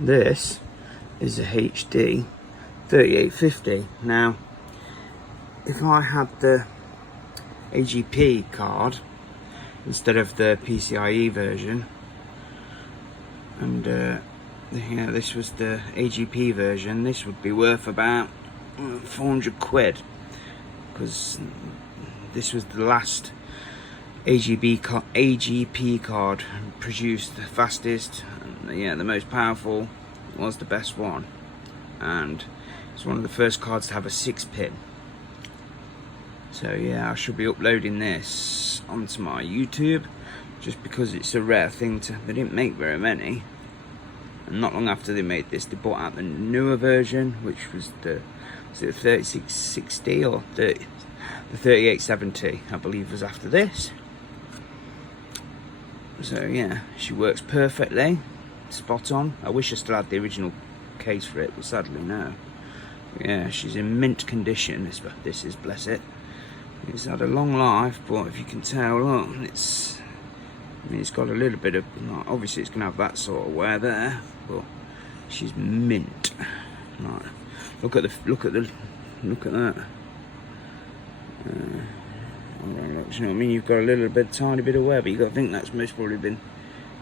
This is a HD3850. Now, if I had the AGP card instead of the PCIe version, and yeah, this was the AGP version, this would be worth about 400 quid, because this was the last AGP card produced, the fastest, and yeah, the most powerful, was the best one, and it's one of the first cards to have a 6-pin. So yeah, I should be uploading this onto my YouTube, just because it's a rare thing they didn't make very many. And not long after they made this, they brought out the newer version, which was the 3660 or the 3870, I believe, was after this. So yeah, she works perfectly, spot on. I wish I still had the original case for it, but sadly no. Yeah, she's in mint condition. This is, bless it. It's had a long life, but if you can tell, look, it's got a little bit of, obviously it's gonna have that sort of wear there, but she's mint. Right, look at that. You know what I mean? You've got a little bit, tiny bit of wear, but you've got to think that's most probably been,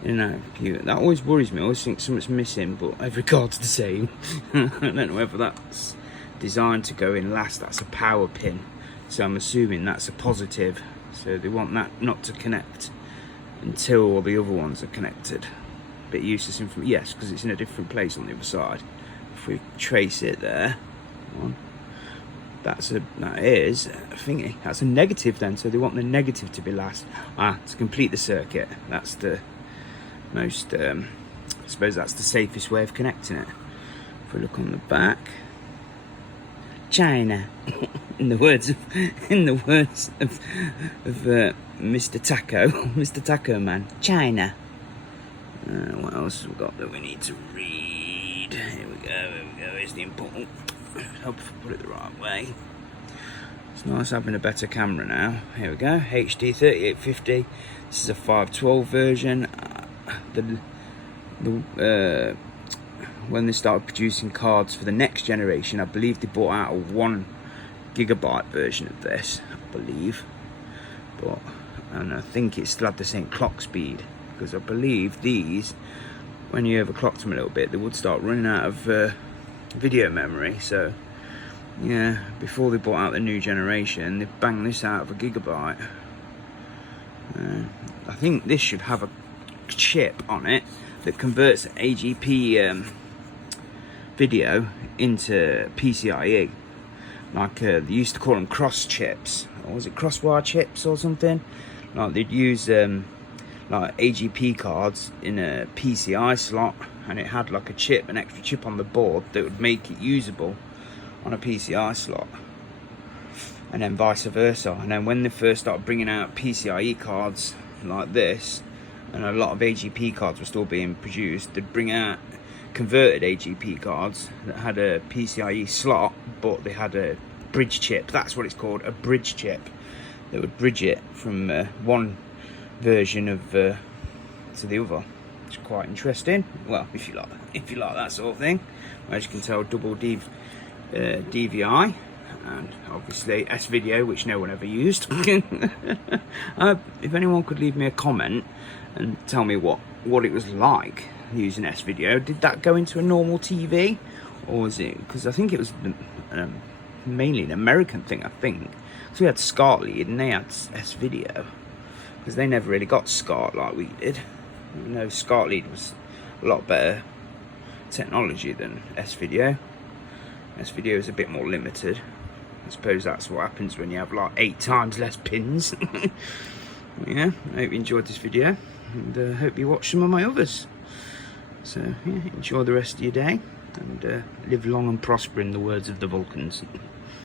you know, cute. That always worries me. I always think something's missing, but every card's the same. I don't know whether that's designed to go in last. That's a power pin, so I'm assuming that's a positive. So they want that not to connect until all the other ones are connected. Bit useless information. Yes, because it's in a different place on the other side. If we trace it there, that is a thingy. That's a negative then, so they want the negative to be last. To complete the circuit. That's the most, I suppose that's the safest way of connecting it. If we look on the back, China, in the words of Mr. Taco, Mr. Taco Man, China. What else have we got that we need to read? Here we go. Here's the important. Hope if I put it the right way. It's nice having a better camera now. Here we go, HD3850. This is a 512 version. When they started producing cards for the next generation, I believe they brought out a 1 GB version of this, I believe. And I think it still had the same clock speed, because I believe these, when you overclocked them a little bit, they would start running out of video memory. So yeah, before they brought out the new generation, they banged this out of 1 GB. I think this should have a chip on it that converts AGP video into PCIe, like they used to call them cross chips, or was it crosswire chips or something? Like they'd use like AGP cards in a PCI slot, and it had like a chip, an extra chip on the board that would make it usable on a PCI slot, and then vice versa. And then when they first started bringing out PCIe cards like this, and a lot of AGP cards were still being produced, they'd bring out converted AGP cards that had a PCIe slot, but they had a bridge chip. That's what it's called, a bridge chip, that would bridge it from one version of to the other. It's quite interesting. Well, if you like that sort of thing. As you can tell, double DVI, and obviously S-video, which no one ever used. If anyone could leave me a comment and tell me what it was like using S-video. Did that go into a normal TV, or was it, because I think it was mainly an American thing, I think. So we had SCART lead and they had S-video, because they never really got SCART like we did. You know, SCART lead was a lot better technology than S-video. S-video is a bit more limited. I suppose that's what happens when you have like 8 times less pins. Yeah, I hope you enjoyed this video, and hope you watch some of my others. So yeah, enjoy the rest of your day, and live long and prosper, in the words of the Vulcans.